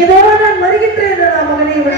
இதோ நான் வருகின்றேன் மகனே.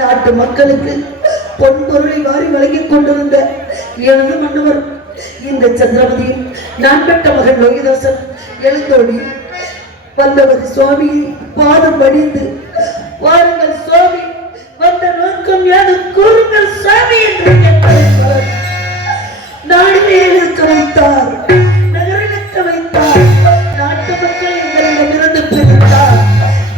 நாட்டு மக்களுக்கு பொன்பொருளை வாரி வழங்கிக் கொண்டிருந்த எனது மன்னவர் இந்த சந்திரமதியும் நான் பெற்ற மகன் லோகிதாசன் எழுந்தோடி வந்தவர் சுவாமியை பாதம் படிந்து வாருங்கள் சுவாமி, வந்த நோக்கம் யாது கூறுங்கள் சுவாமி என்று கேட்பார். நாடிலே இருக்க வைத்தார், நகரிழக்க வைத்தார், நாட்டு மக்களை எங்களிடமிருந்து பிரித்தார்.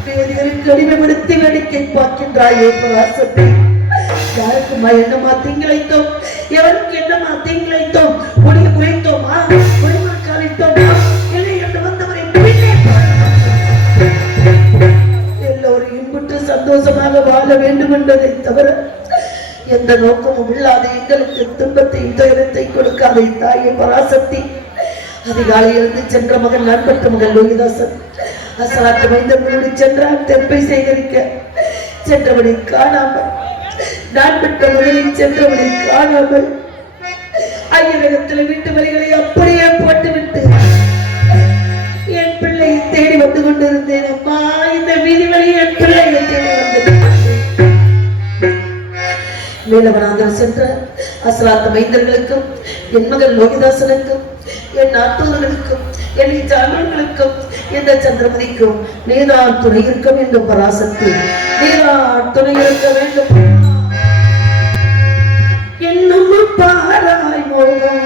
வேதிகளுக்கு அடிமைப்படுத்தி வேடிக்கை பார்க்கின்றாயே பராசக்தி. யாருக்குமா என்னமா தீங்கிழைத்தோம், எவருக்கு என்னமா தீங்கிழைத்தோம், முடிய குறைத்தோமா, முடிமா காலித்தோமா, இல்லை என்று வந்தவரை எல்லோரையும் விட்டு சந்தோஷமாக வாழ வேண்டும் என்பதை தவிர எந்த நோக்கமும் இல்லாத எங்களுக்கு துன்பத்தையும் துயரத்தை கொடுக்காத தாயே பராசக்தி. அதிகாலையிலிருந்து சென்ற மகன் நான் பெற்ற மகன் லோகிதாசன் அசலாத்து மைந்தர்களோடு சென்றார். தெப்பை சேகரிக்க சென்றவனை காணாமல், நான் பெற்ற மகனை சென்றவனை காணாமல் ஐயரகத்தில் வீட்டு வழிகளை அப்படியே போட்டுவிட்டு என் பிள்ளையை தேடி வந்து கொண்டிருந்தேன். அம்மா, இந்த வீதி வழி என் பிள்ளையை தேடி வந்தது. மேலவனாந்தர் சென்ற அசலாத்த மைந்தர்களுக்கும் என் மகன் லோகிதாசனுக்கும் என் நாட்டூர்களுக்கும் என் ஜாமர்களுக்கும் இந்த சந்திரமதிக்கும் நீதான் துணை இருக்க வேண்டும் பராசக்தி, நீதான் துணை இருக்க வேண்டும். என்னும் பாராய் மோகம்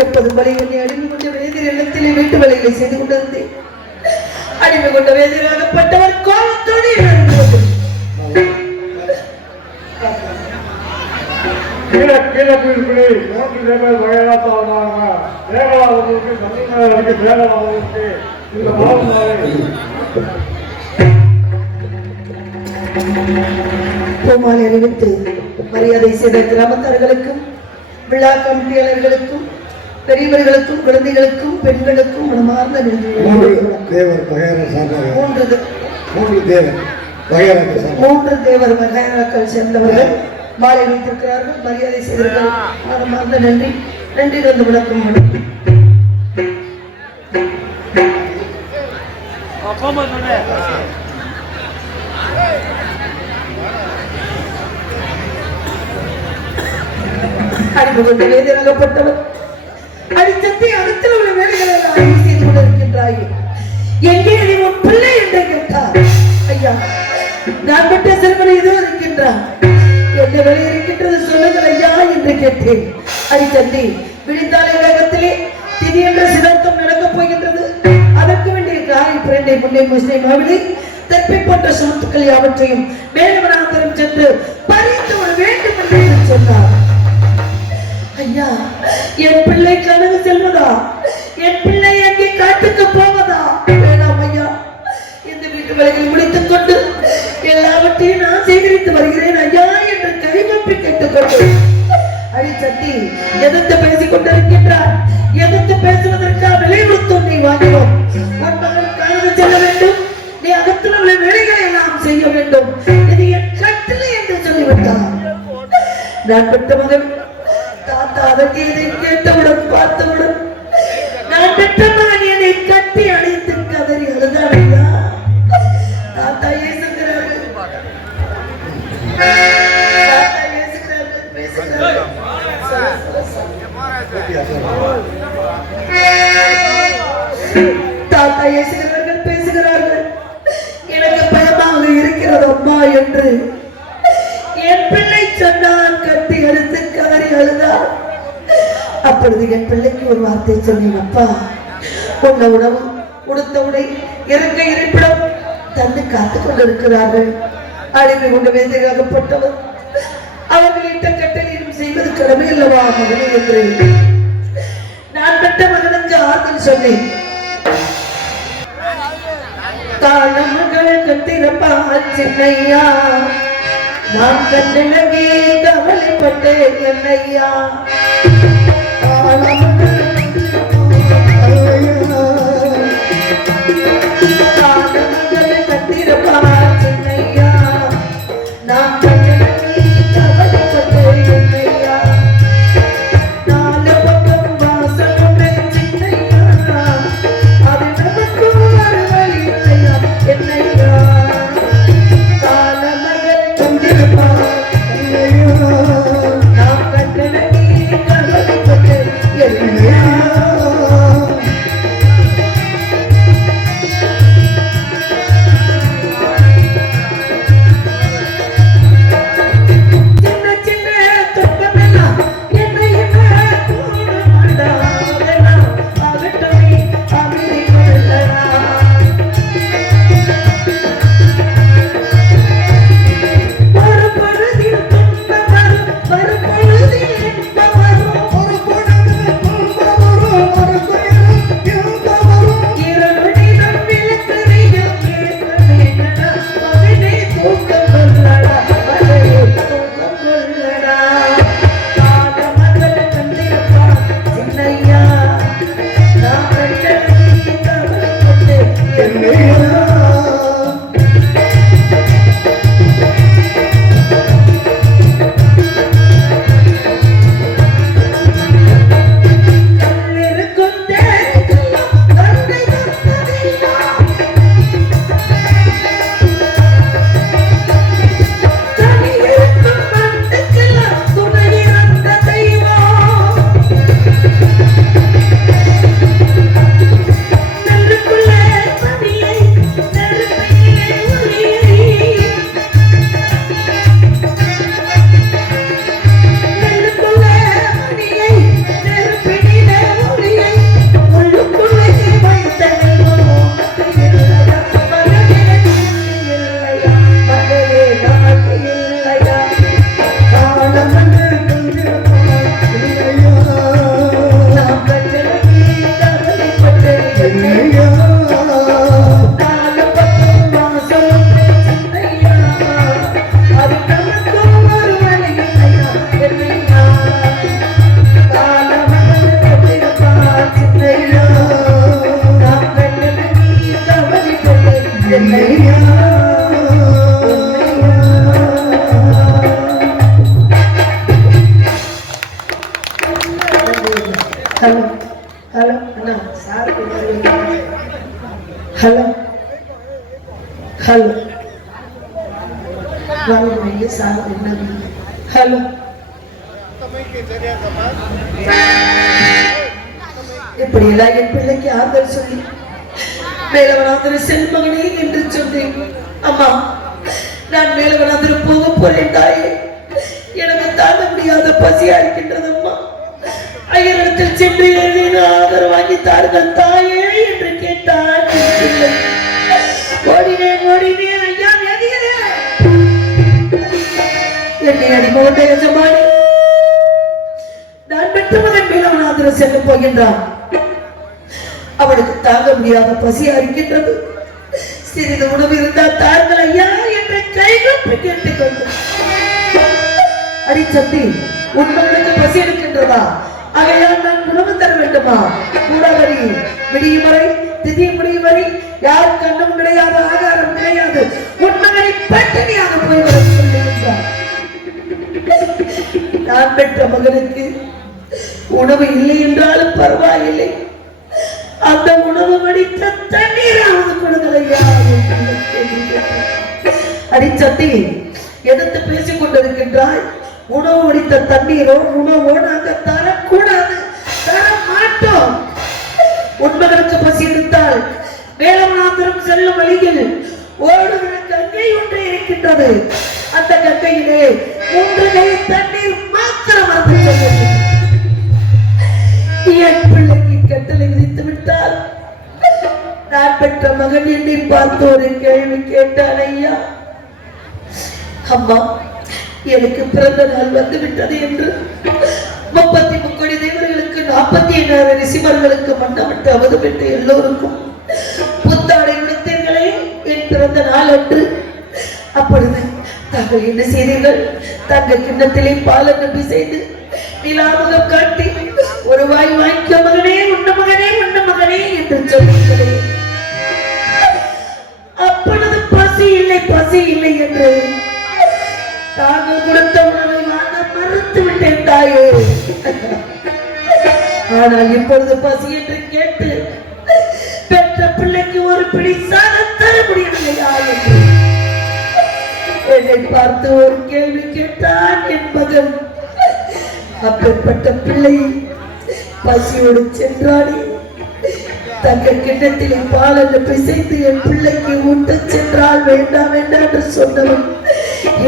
எப்போதும் வழி என்னை அடிமை கொண்ட வேதிர் இல்லத்திலே வீட்டு வேலைகளை செய்து கொண்டிருந்தேன். அடிமை கொண்ட வேதிராகப்பட்டவர் கோபத்தோடு பூமாலை அறிவித்து மரியாதை செய்த கிராமத்தார்களுக்கும் விழா கமிட்டியாளர்களுக்கும் பெரியவர்களுக்கும் குழந்தைகளுக்கும் பெண்களுக்கும் மனமார்ந்த 3 தேவர் வகையாக்கள் சேர்ந்தவர்கள் மாலை வைத்திருக்கிறார்கள். மரியாதை செய்திருக்கிறார்கள். நன்றி நன்றி வந்து விளக்கம் அறிவு கொண்டு வேதியாகப்பட்டவர் அடிச்சத்தை அகத்தில் உள்ள வேலைகளை ஆய்வு செய்து கொண்டிருக்கின்றாயே, எங்கே நீ உன் பிள்ளை என்று கேட்டார். ஐயா, நான் பெற்ற சிறுவனை இதோ இருக்கின்றான், என்ன வேலை இருக்கின்றது சொல்லுங்கள் ஐயா என்று கேட்டேன். அடிச்சந்தி விழித்தாலே வேகத்திலே திடீரென்ற சிதார்த்தம் நடக்கப் போகின்றது. அதற்கு வேண்டிய காரை பிரண்டை முன்னே முஸ்லிம் மாவிலை தப்பி போன்ற சொத்துக்கள் யாவற்றையும் வேலுவனாந்தரம் சென்று பறித்து விட வேண்டும் என்று சொன்னார். ஐயா, என் பிள்ளை கனவு செல்வதா? என் பிள்ளை அங்கே காட்டுக்கு போவதா? வேண்டாம் ஐயா, இந்த வீட்டு வேலைகளை முடித்துக் கொண்டு எல்லாவற்றையும் நான் சேகரித்து வருகிறேன் ஐயா என்று கைவப்பி கேட்டுக்கொண்டு அடிச்சட்டி எதிர்த்து பேசிக் கொண்டிருக்கின்றார். எதிர்த்து பேசுவதற்காக விளைவுறுத்தும் நீ வாங்கினோம். உன் மகன் கனவு செல்ல வேண்டும், நீ அகத்தில் உள்ள வேலைகளை எல்லாம் செய்ய வேண்டும், இது என் கட்டளை என்று சொல்லிவிட்டார். நான் பெற்ற மகன் தாத்தா அதற்கு இதை கேட்டவுடன் பார்த்தவுடன் நான் பெற்ற மகன் என்னை கட்டி அழைத்து கதறி அழுதார். ஐயா, தாத்தா ஏசுகிறார்கள், தாத்தா ஏசுகிறார்கள், பேசுகிறார்கள், தாத்தா ஏசுகிறார்கள், பேசுகிறார்கள். எனக்கு பயமாக இருக்கிறது அம்மா என்று என் பிள்ளை சொன்னால் கட்டி அழுத்து கதறி அழுதார். அப்பொழுது என் பிள்ளைக்கு ஒரு வார்த்தை சொன்னேன். அப்பா, உண்ண உணவு, உடுத்த உடை, இருக்க இருப்பிடம் தந்து காத்துக் கொண்டிருக்கிறார்கள். அடிமை கொண்டு வேதியாகப்பட்டவர் அவர்கள் இட்ட கட்டளையும் செய்வது கடமை அல்லவா மகனே என்று நான் பெற்ற மகனுக்கு ஆறுதல் சொன்னேன். காலமகள் கத்திரப்பால் சின்னையா, நான் கண்ணகே கவலைப்பட்டேன் என்னையா. காலமகள் கத்திரப்பால் சின்னையா, நான் கண்ணகே கவலைப்பட்டேன் என்னையா. நாலு பக்கம் வாசல் கொண்ட சின்னையா, அது நமக்கு ஒரு வழி இல்லையா என்னையா. வாழ்வுடைய சாதம் என்னது? ஹலோ, இப்படி எல்லாம் என் பிள்ளைக்கு ஆறுதல் சொல்லி மேலவனாந்திர செல்மகனே என்று சொன்னேன். அம்மா, நான் மேலவனாந்திர போக போறேன் தாயே, எனக்கு தாங்க முடியாத பசியா இருக்கின்றது அம்மா. ஐயரிடத்தில் சென்று ஆதரவு வாங்கி தாருங்கள் தாயே என்று கேட்டான். ஓடினேன் ஓடினேன் ஐயா, என்னை அடிமோட்டை எஜமானி, நான் பெற்ற மகன் மேலவனாந்திர செல்ல போகின்றான். அவனுக்கு தாங்க முடியாத பசியா இருக்கின்றது. சிறிது உணவு இருந்தால் தாருங்கள் ஐயா என்று கைகொண்டு கேட்டுக்கொண்டு, அடிச்சத்தி, உண்மைக்கு பசி எடுக்கின்றதா? அவையால் நான் உணவு தர வேண்டுமா? கூடாதடி, விடியும் வரை திதி முடியும் வரை யாரும் கண்ணும் கிடையாது, ஆகாரம் கிடையாது, உண்மகளை பட்டினியாக போய்விட சொல்லுகின்றார். நான் பெற்ற மகனுக்கு உணவு இல்லை என்றாலும் பரவாயில்லை, அந்த உணவு வடித்த தண்ணீராவது கொடுங்களையா? அடிச்சத்தி, எதிர்த்து பேசிக் கொண்டிருக்கின்றாய். உணவு வடித்த தண்ணீரோ உணவோ நாங்கள் தரக்கூடாது, தர மாட்டோம். உண்மகளுக்கு பசி எடுத்தால் மேலவனாந்திரம் செல்லும் வழியில் ஓடுகிற கங்கை ஒன்று இருக்கின்றது. அந்த கங்கையிலே 3 கை தண்ணீர் மாத்திரம் என் பிள்ளைக்கு கட்டளை விதித்து விட்டால், நான் பெற்ற மகன் என்னை பார்த்து ஒரு கேள்வி கேட்டான். ஐயா, அம்மா, எனக்கு பிறந்த நாள் வந்து விட்டது என்று 33 தேவர்களுக்கு 46 ரிசிவர்களுக்கு மன்னமிட்டு அவதுவிட்டு எல்லோருக்கும் புத்தாடை உடுத்தீர்களே என் பிறந்த நாள் அன்று. அப்பொழுது தாங்கள் என்ன செய்தீர்கள்? தங்கள் கிண்ணத்திலே பால் நம்பி செய்து நிலாமுகம் காட்டி ஒரு வாய் வாய்க்க மகனே, உண்ண மகனே, உண்ண மகனே என்று சொன்னீர்களே. அப்பொழுது பசி இல்லை பசி இல்லை என்று தாங்கள் கொடுத்த உணவை வாங்க மறுத்து விட்டேன் தாயே. ஆனால் இப்பொழுது பசி என்று கேட்டு பெற்ற பிள்ளைக்கு ஒரு பிடி சாதம் தர முடியவில்லையா என்று என்னை பார்த்து ஒரு கேள்வி கேட்டான் என் மகன். அப்பேற்பட்ட பிள்ளை பசியோடு சென்றானே, தங்கள் கிண்ணத்திலே பாலன்னு பிசைந்து என் பிள்ளைக்கு ஊட்ட சென்றால் வேண்டாம் என்று சொன்னவன்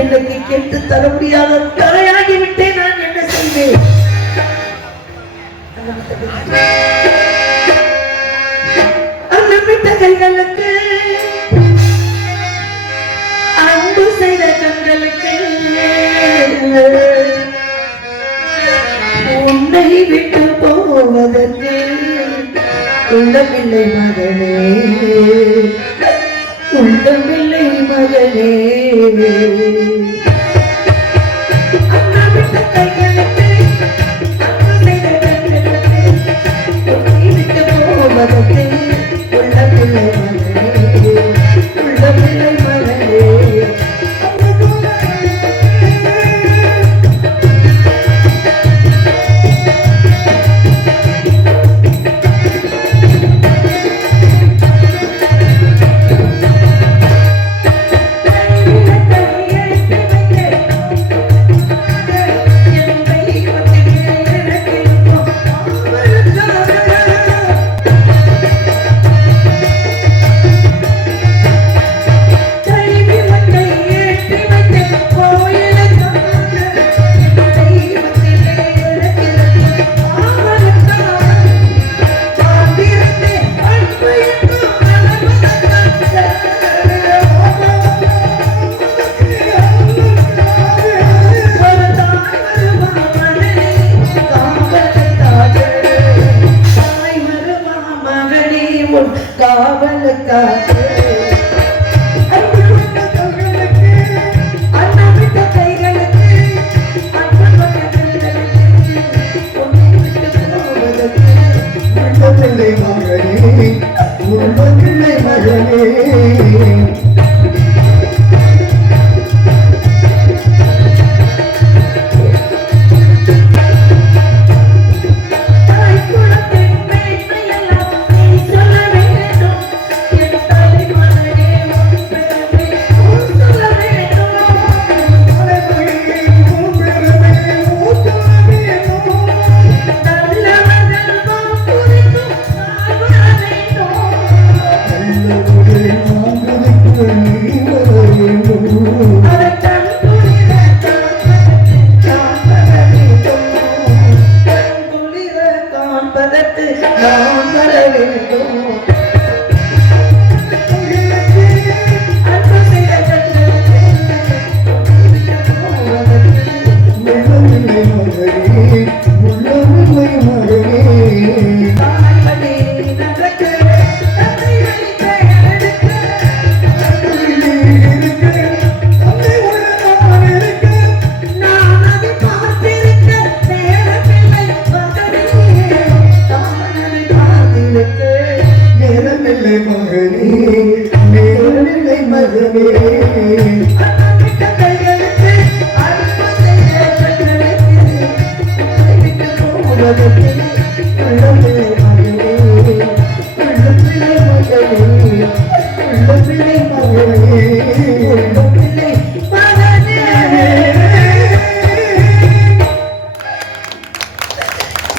என்னைக்கு கேட்டு தர முடியாத தலையாகிவிட்டேன். நான் என்ன செய்வேன்? அன்னமிட்ட கைகளுக்கு, அன்பு செய்த கண்களுக்கு, உன்னை விட்டு போவதற்கு உள்ளமில்லை மகனே, உள்ளமில்லை மகனே. அண்ணாவிட்ட கைகளுக்கு, அன்பு செய்த கண்களுக்கு, உன்னை விட்டு போவதற்கு உள்ளமில்லை மகனே, உள்ளமில்லை மகனே.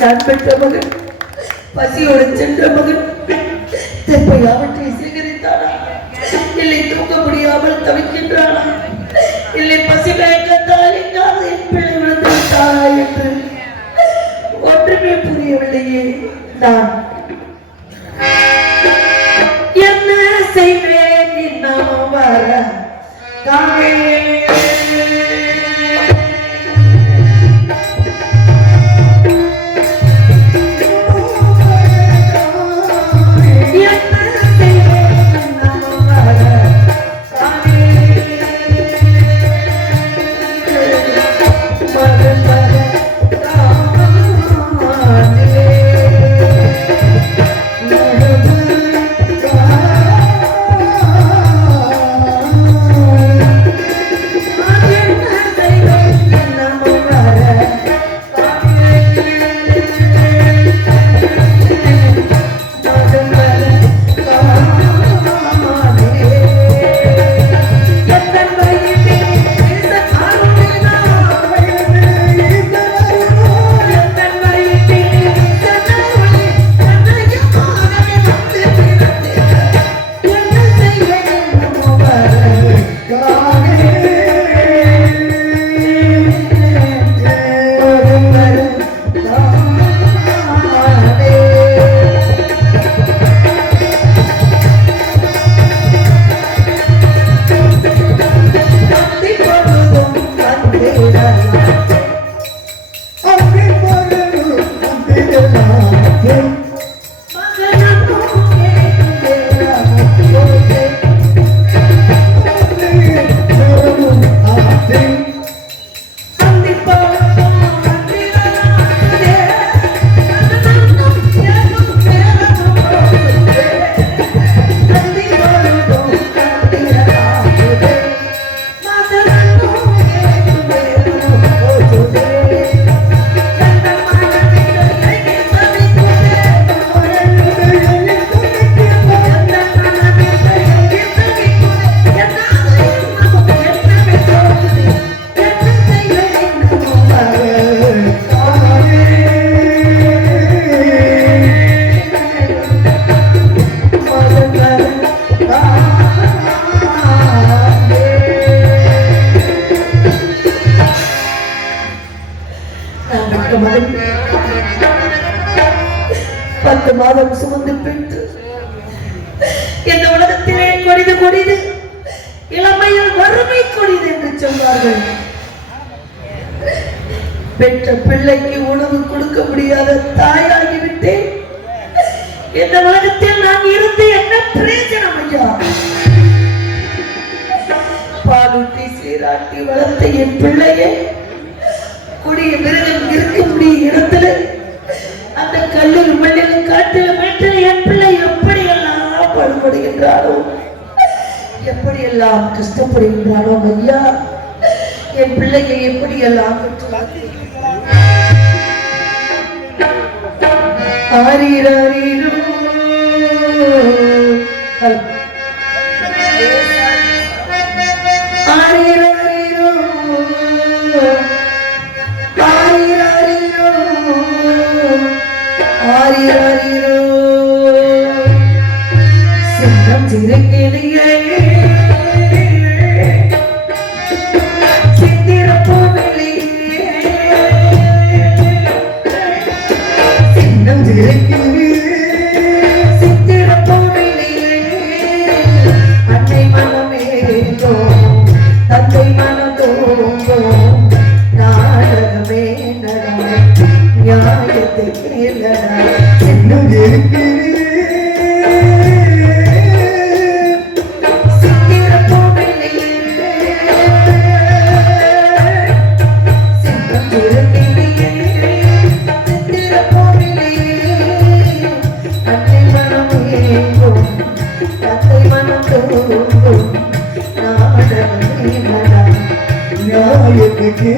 நான் பெற்ற மகன் பசியோடு சென்ற மகன் அவற்றை சேகரித்தானா இல்லை தூங்க முடியாமல் தவிக்கின்றானா இல்லை பசி மயக்கத்தால் எங்காவது என் பிள்ளை விழுந்து விட்டாரா என்று ஒன்றுமே புரியவில்லையே. நான் என்ன செய்வேன் இன்னும் வர தானே மாதம் சுமந்து பெற்று இந்த உலகத்திலே கொடிது கொடிது இளமையில் வறுமை கொடிது என்று சொன்னார்கள். பெற்ற பிள்ளைக்கு உணவு கொடுக்க முடியாத தாயாகிவிட்டேன். இந்த உலகத்தில் நான் இருந்து என்ன பிரயோஜனம் ஐயா? பாலூட்டி சீராட்டி வளர்த்த என் பிள்ளையை கொடிய மிருகம் இருக்கக்கூடிய இடத்துல அந்த கல்லில் மண்ணில் காட்டில் மேட்டில் என் பிள்ளை எப்படியெல்லாம் பாடுபடுகின்றாரோ, எப்படியெல்லாம் கஷ்டப்படுகின்றாரோ ஐயா, என் பிள்ளையை எப்படியெல்லாம் ஆரீரோ சின்னம் சிறுகிளியே நியாயத்துக்கு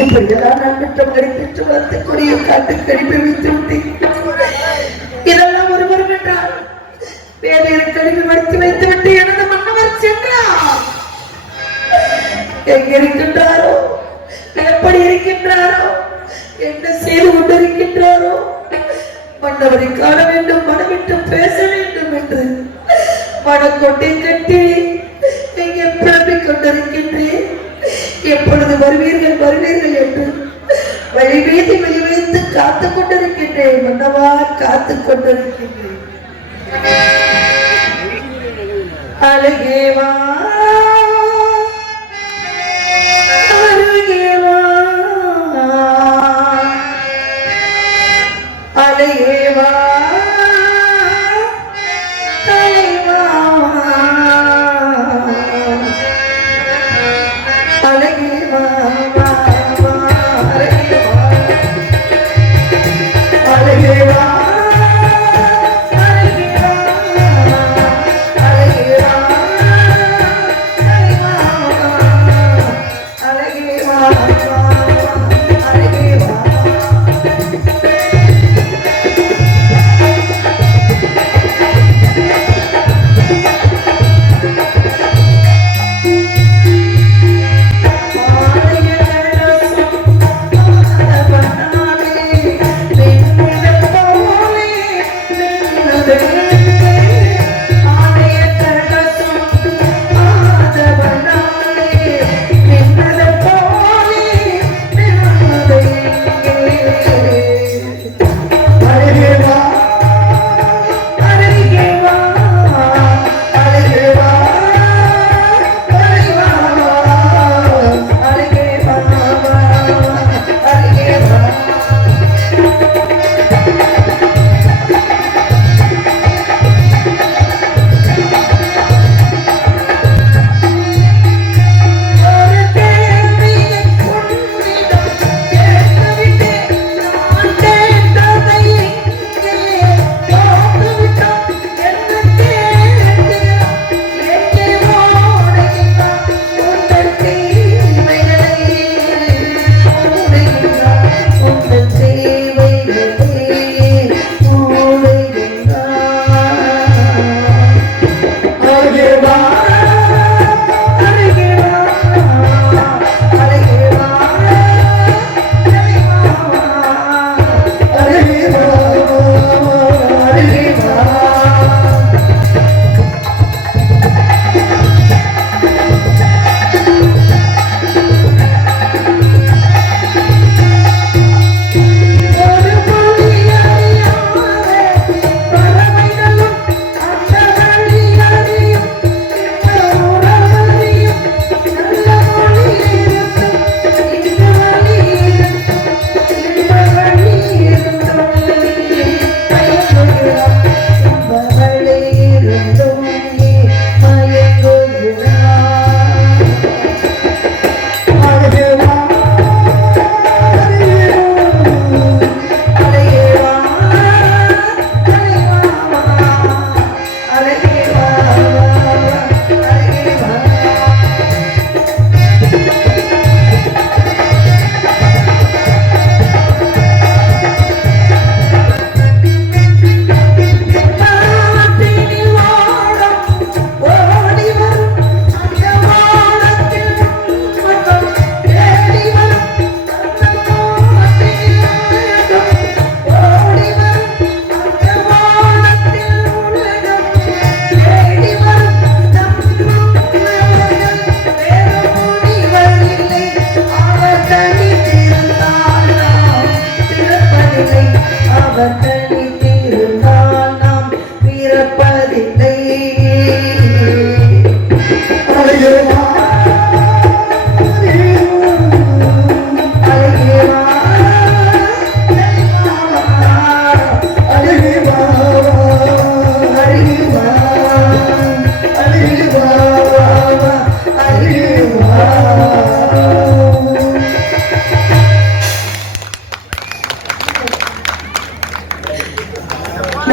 இப்படியெல்லாம் நான் பெற்றவர்களை பெற்று வளர்த்தக்கூடிய காட்டு கழிப்பு வைத்து விட்டேன். இதெல்லாம் ஒருவரும் என்றால் வேறு கழிவு வடித்து வைத்து விட்டு எனது மன்னவர் சென்றார். எங்க இருக்கின்றாரோ, எப்படி இருக்கின்றாரோ, என்ன செய்து கொண்டிருக்கின்றாரோ, மன்னவரை காண வேண்டும், மனவிட்டு பேச வேண்டும் என்று மனக்கொட்டை கட்டி இங்கே பிளம்பிக் கொண்டிருக்கின்றேன். எப்பொழுது வருவீர்கள் வருவீர்கள் என்று வழி வீதி வெளி வைத்து காத்துக் கொண்டிருக்கின்றேன். மன்னவா, காத்துக் கொண்டிருக்கின்றேன். அழகேவா அழகேவா அழகேவா தலைவா அழகேவா அழகேவா அழகேவா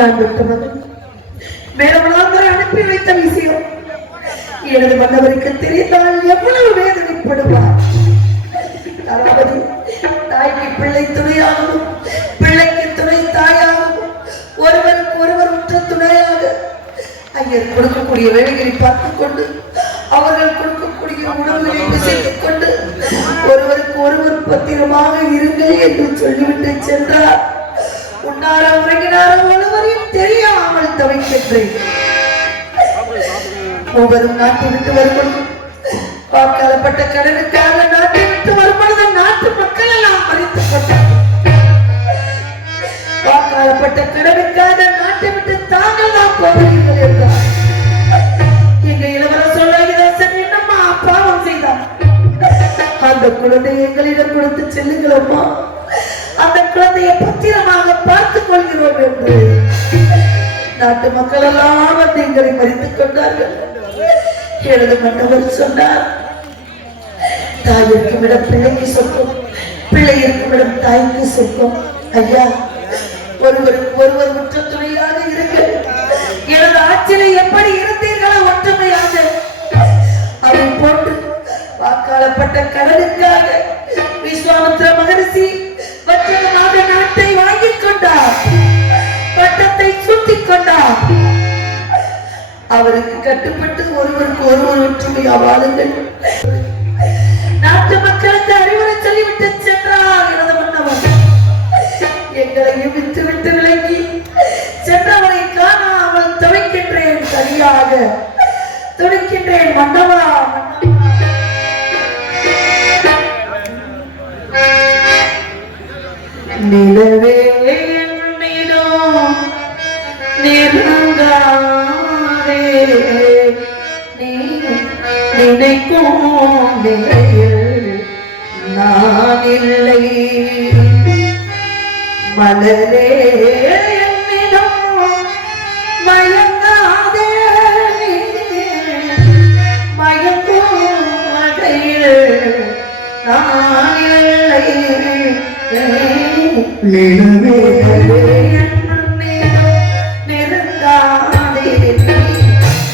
நான் விட்ட மகன் வேறவனாக அனுப்பி வைத்த விஷயம் எனது மன்னவருக்கு தெரிந்தால் எவ்வளவு வேதனைப்படுவார். அதாவது தாய்க்கு பிள்ளை துணையாகவும் பிள்ளைக்கு துணை தாயாகவும் ஒருவருக்கு ஒருவர் உற்ற துணையாக ஐயர் கொடுக்கக்கூடிய வேலைகளை பார்த்துக் கொண்டு அவர்கள் கொடுக்கக்கூடிய உணவுகளை விசைத்துக் கொண்டு ஒருவருக்கு ஒருவர் பத்திரமாக இருங்கள் என்று சொல்லிவிட்டு சென்றார். உன்னார உறங்கினார ஒருவரையும் தெரியாமல் தவிக்கின்றேன். ஒவ்வொரும் நாட்டை விட்டு வரும்பொழுது வாக்காளப்பட்ட கடனுக்காக நாட்டை விட்டு வரும்பொழுது நாட்டு மக்கள் எல்லாம் மதித்துக் கொண்டார். வாக்காளப்பட்ட கடனுக்காக நாட்டை விட்டு தாங்கள் தான் போகிறீர்கள் என்றார். எங்க இளவரசர் சோழகிதாசன் என்னம்மா பாவம் செய்தார். அந்த குழந்தை எங்களிடம் கொடுத்து செல்லுங்கள் அம்மா, அந்த குழந்தையை பத்திரமாக பார்த்துக் கொள்கிறோம் என்று நாட்டு மக்கள் எல்லாம் வந்து எங்களை மறித்துக் கொண்டார்கள். எனது மன்னவர் சொன்னார், தாய் இருக்கும் இடம் பிள்ளைக்கு சொக்கும், பிள்ளை இருக்கும் இடம் தாய்க்கு சொக்கும். ஐயா, ஒருவருக்கு ஒருவர் உற்ற துணையாக இருங்கள். எனது ஆட்சியில எப்படி இருந்தீர்களோ ஒற்றுமையாக அதை போட்டு வாக்காளப்பட்ட கடனுக்காக விஸ்வாமித்திர மகரிஷி வச்சகமாக நாட்டை வாங்கிக் கொண்டார், பட்டத்தை சூட்டிக் கொண்டார். அவருக்கு கட்டுப்பட்டு ஒருவருக்கு ஒருவர் ஒற்றுமையா வாழுங்கள். நாட்டு மக்களுக்கு அறிவுரை சொல்லிவிட்டு சென்றார் எனது மன்னவன். எங்களையும் விட்டு விட்டு விலகி சென்றவரை காணாமல் துவைக்கின்றேன், சரியாக துடிக்கின்றேன் மன்னவா. நிலவே என்னிடம் நெருங்காதே, நீ நினைக்கும் நிலையில் நான் இல்லை. மலரே என்னிடம் மயங்காதே, நீ மயங்கும் வகையில் நான் இல்லை. நிலவே நெருங்காதே, நீ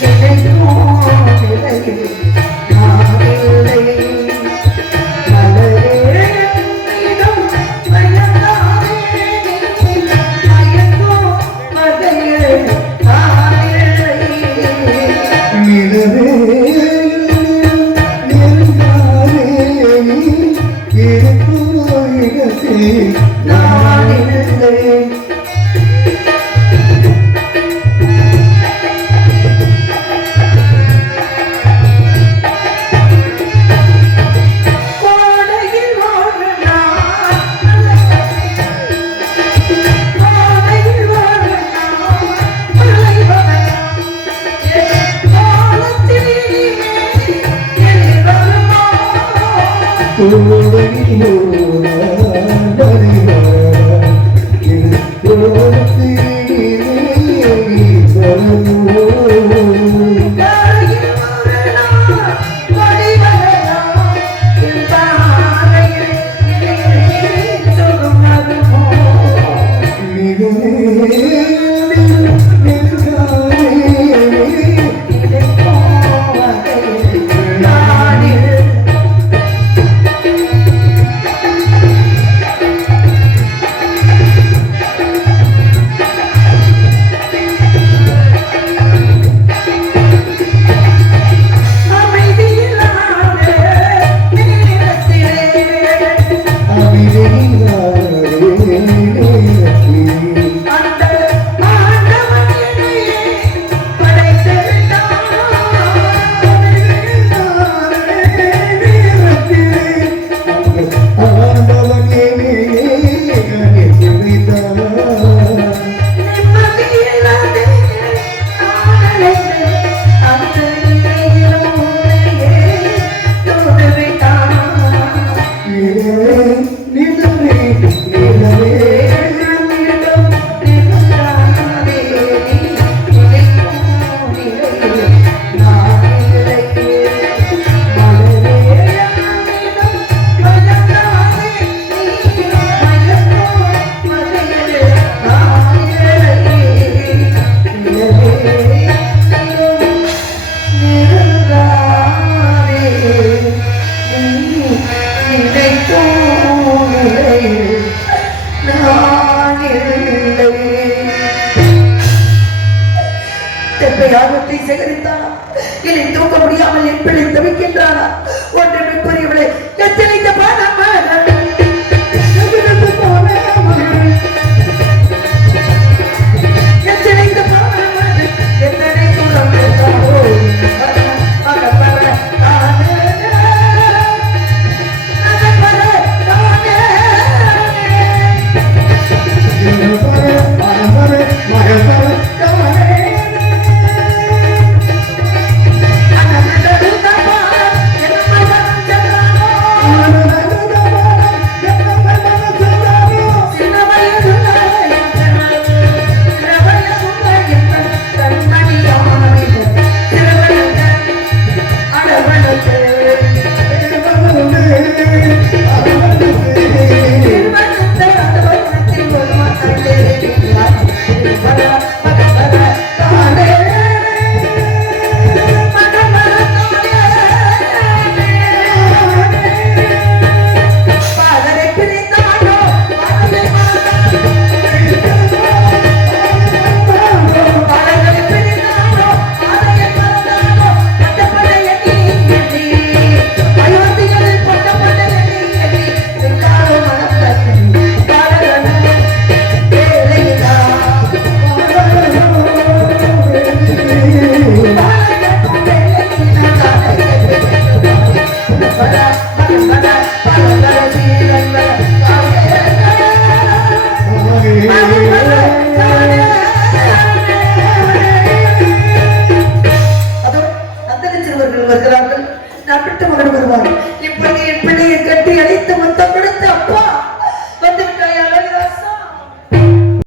நினைக்கும் நிலையில் நான் இல்லை. மலரே என்னிடம் மயங்காதே, நீ மயங்கும் வகையில் நான் இல்லை. நிலவே நெருங்காதே, நீ இருக்கும் இடத்தில் நான் இல்லை. கருப்பை ஆர்வத்தை சேகரித்தானா இல்லை தூக்க முடியாமல் என் பிள்ளை தவிக்கின்றானா ஒன்றுமே புரியவில்லை எத்தனைத்த எத்தனை தூரம் இருக்காரோ வருகிறார்கள் நான் விட்டு மகன் வருவார் இப்பொழுது என்